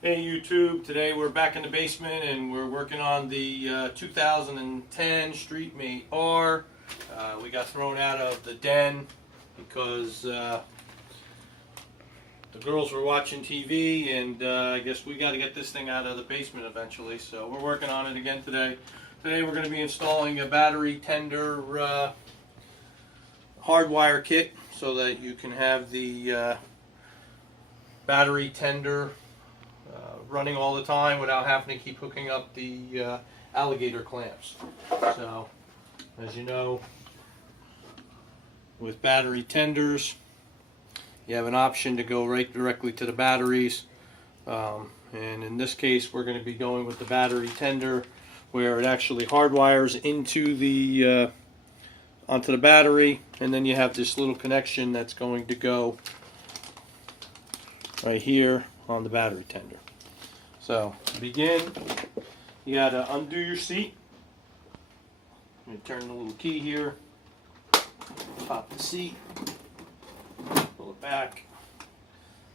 Hey YouTube, today we're back in the basement and we're working on the 2010 Streetmate R. We got thrown out of the den because the girls were watching TV, and I guess we got to get this thing out of the basement eventually, so we're working on it again today. Today we're going to be installing a battery tender hardwire kit so that you can have the battery tender running all the time without having to keep hooking up the alligator clamps. So, as you know, with battery tenders, you have an option to go right directly to the batteries. And in this case, we're going to be going with the battery tender, where it actually hardwires into the onto the battery, and then you have this little connection that's going to go right here on the battery tender. So to begin, you got to undo your seat. You turn the little key here, pop the seat, pull it back,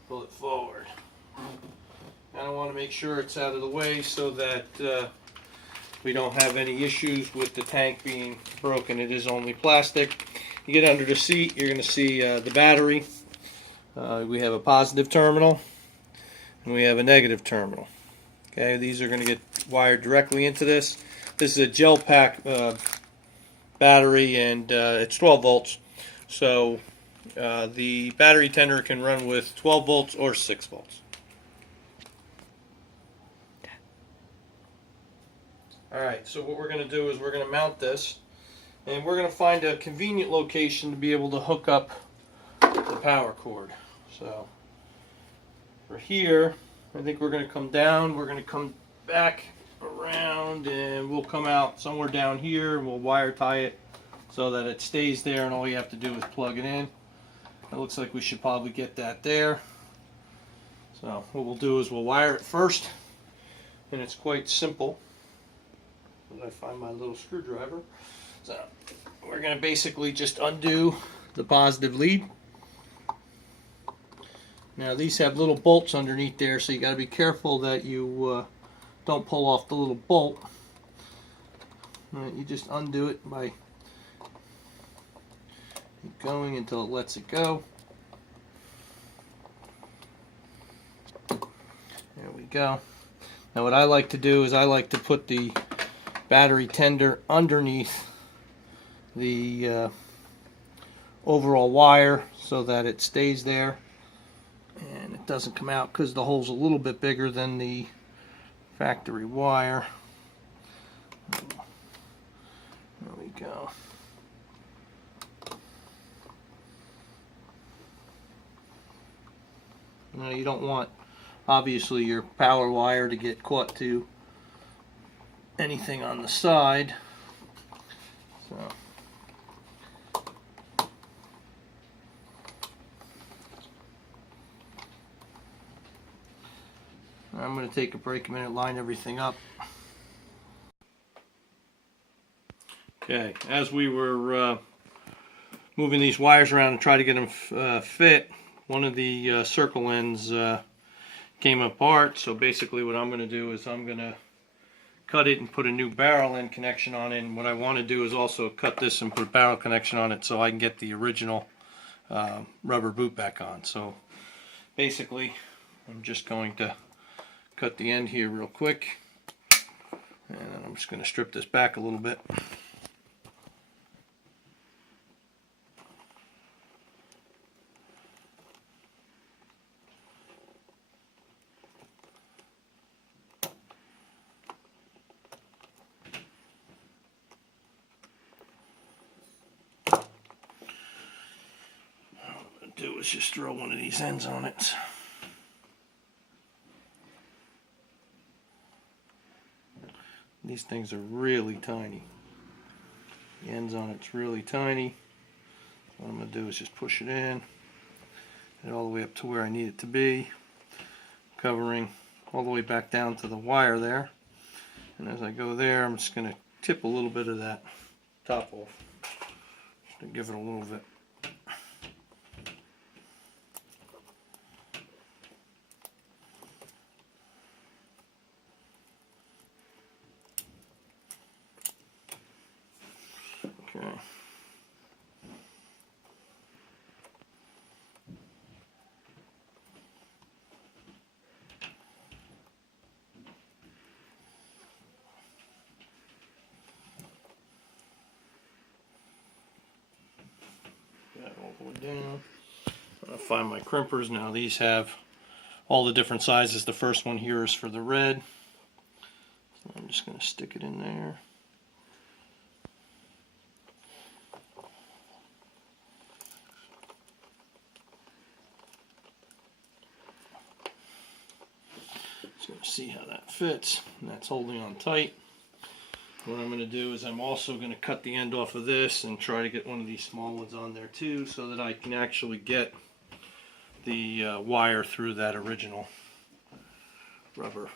pull it forward. And I want to make sure it's out of the way so that we don't have any issues with the tank being broken. It is only plastic. You get under the seat, you're going to see the battery. We have a positive terminal and we have a negative terminal. Okay, these are going to get wired directly into this. This is a gel pack battery, and it's 12 volts. So the battery tender can run with 12 volts or 6 volts. Alright, so what we're going to do is we're going to mount this, and we're going to find a convenient location to be able to hook up the power cord. So for here, I think we're going to come down, we're going to come back around, and we'll come out somewhere down here, and we'll wire tie it so that it stays there, and all you have to do is plug it in. It looks like we should probably get that there. So what we'll do is we'll wire it first, and it's quite simple. I find my little screwdriver. So we're going to basically just undo the positive lead. Now these have little bolts underneath there, so you got to be careful that you don't pull off the little bolt. You just undo it by going until it lets it go. There we go. Now what I like to do is I like to put the battery tender underneath the overall wire so that it stays there and it doesn't come out, because the hole's a little bit bigger than the factory wire. There we go. Now you don't want, obviously, your power wire to get caught to anything on the side. So I'm going to take a break a minute, line everything up. Okay, as we were moving these wires around and try to get them fit, one of the circle ends came apart. So basically what I'm going to do is I'm going to cut it and put a new barrel end connection on it. And what I want to do is also cut this and put a barrel connection on it so I can get the original rubber boot back on. So basically I'm just going to cut the end here real quick, and I'm just going to strip this back a little bit. What I'm going to do is just throw one of these ends on it. These things are really tiny. The ends on it's really tiny. What I'm going to do is just push it in, get it all the way up to where I need it to be, covering all the way back down to the wire there. And as I go there, I'm just going to tip a little bit of that top off, just to give it a little bit. find my crimpers. Now these have all the different sizes. The first one here is for the red. So I'm just going to stick it in there. Just going to see how that fits, and that's holding on tight. What I'm going to do is I'm also going to cut the end off of this and try to get one of these small ones on there too, so that I can actually get the wire through that original rubber.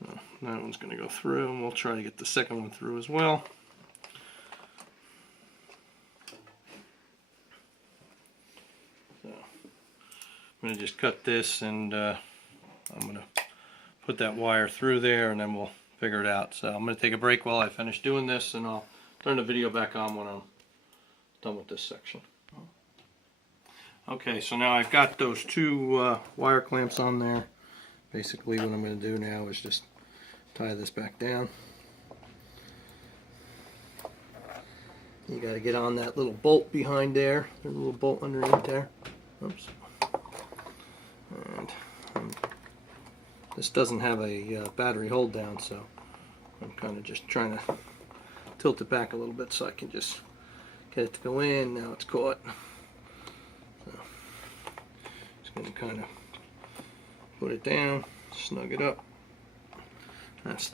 So that one's going to go through, and we'll try to get the second one through as well. So I'm going to just cut this, and I'm going to put that wire through there, and then we'll figure it out. So I'm going to take a break while I finish doing this, and I'll turn the video back on when I'm done with this section. Okay, so now I've got those two wire clamps on there. Basically what I'm going to do now is just tie this back down. You got to get on that little bolt behind there. There's a little bolt underneath there. Oops. And this doesn't have a battery hold down, so I'm kind of just trying to tilt it back a little bit so I can just get it to go in. Now it's caught. So just going to kind of put it down, snug it up. That's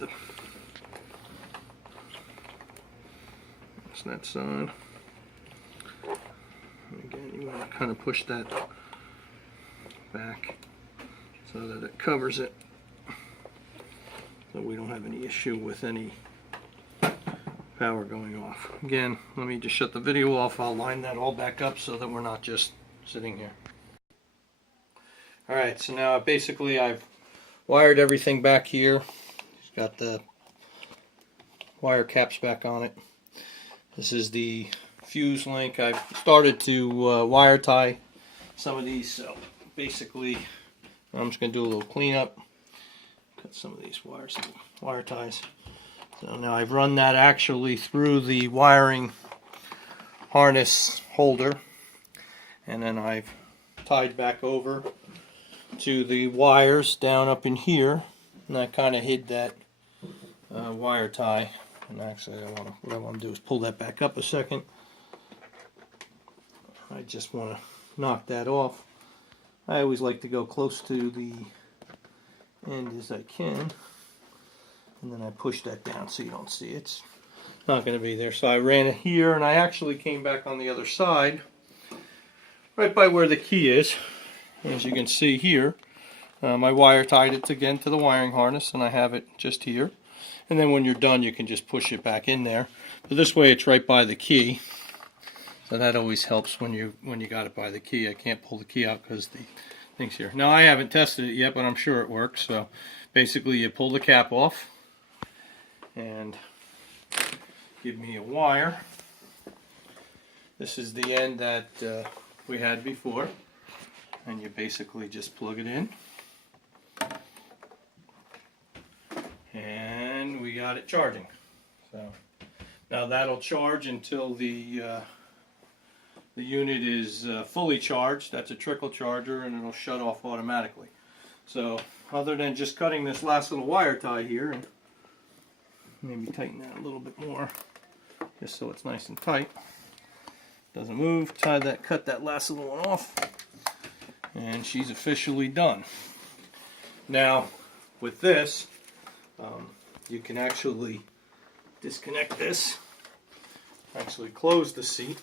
that side. Again, you want to kind of push that back so that it covers it, so we don't have any issue with any power going off. Again, let me just shut the video off. I'll line that all back up so that we're not just sitting here. Alright, so now basically I've wired everything back here. It's got the wire caps back on it. This is the fuse link. I've started to wire tie some of these, so basically I'm just going to do a little cleanup. Cut some of these wires, wire ties. So now I've run that actually through the wiring harness holder, and then I've tied back over to the wires down up in here, and I kind of hid that wire tie. And actually what I want to do is pull that back up a second. I just want to knock that off. I always like to go close to the end as I can, and then I push that down so you don't see it. It's not going to be there. So I ran it here, and I actually came back on the other side right by where the key is. As you can see here, I wire tied it again to the wiring harness, and I have it just here. And then when you're done, you can just push it back in there. But this way it's right by the key. So that always helps when you got it by the key. I can't pull the key out because the thing's here. Now I haven't tested it yet, but I'm sure it works. So basically you pull the cap off and give me a wire. This is the end that we had before. And you basically just plug it in. And we got it charging. So now that'll charge until the unit is fully charged. That's a trickle charger, and it'll shut off automatically. So other than just cutting this last little wire tie here, and maybe tighten that a little bit more just so it's nice and tight, doesn't move, cut that last little one off, and she's officially done. Now with this, you can actually disconnect this, actually close the seat,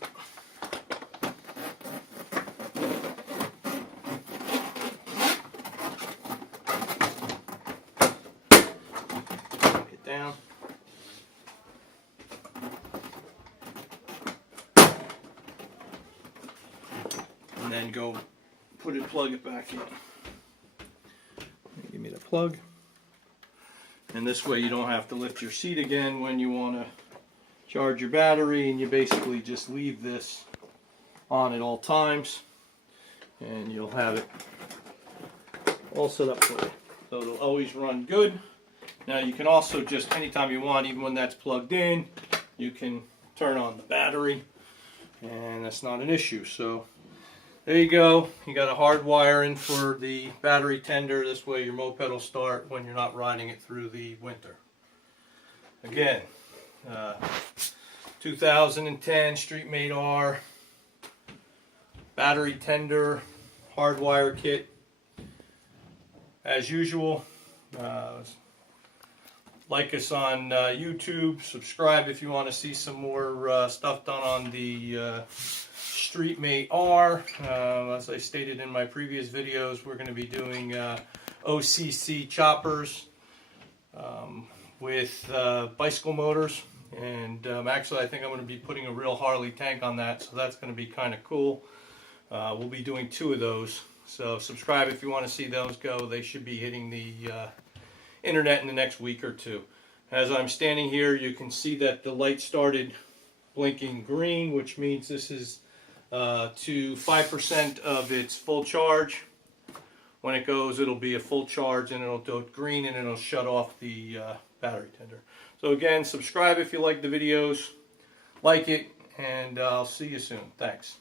take it down, and then go plug it back in. Give me the plug. And this way you don't have to lift your seat again when you want to charge your battery, and you basically just leave this on at all times and you'll have it all set up for you. So it'll always run good. Now you can also just, anytime you want, even when that's plugged in, you can turn on the battery and that's not an issue. So there you go. You got a hard wire in for the battery tender. This way your moped will start when you're not riding it through the winter. Again, 2010 Streetmate R battery tender hardwire kit. As usual, like us on YouTube, subscribe if you want to see some more stuff done on the Streetmate R. As I stated in my previous videos, we're going to be doing OCC choppers with bicycle motors, and actually I think I'm going to be putting a real Harley tank on that, so that's going to be kind of cool. We'll be doing 2 of those, so subscribe if you want to see those go. They should be hitting the internet in the next week or 2. As I'm standing here, you can see that the light started blinking green, which means this is to 5% of its full charge. When it goes, it'll be a full charge, and it'll go green, and it'll shut off the battery tender. So again, subscribe if you like the videos, like it, and I'll see you soon. Thanks.